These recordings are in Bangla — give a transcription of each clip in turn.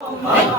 Oh,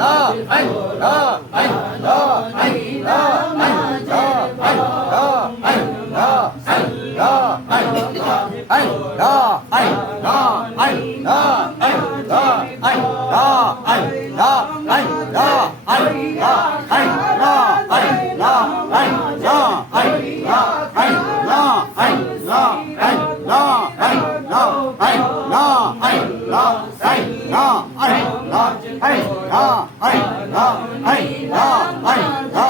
Hey! la la la la la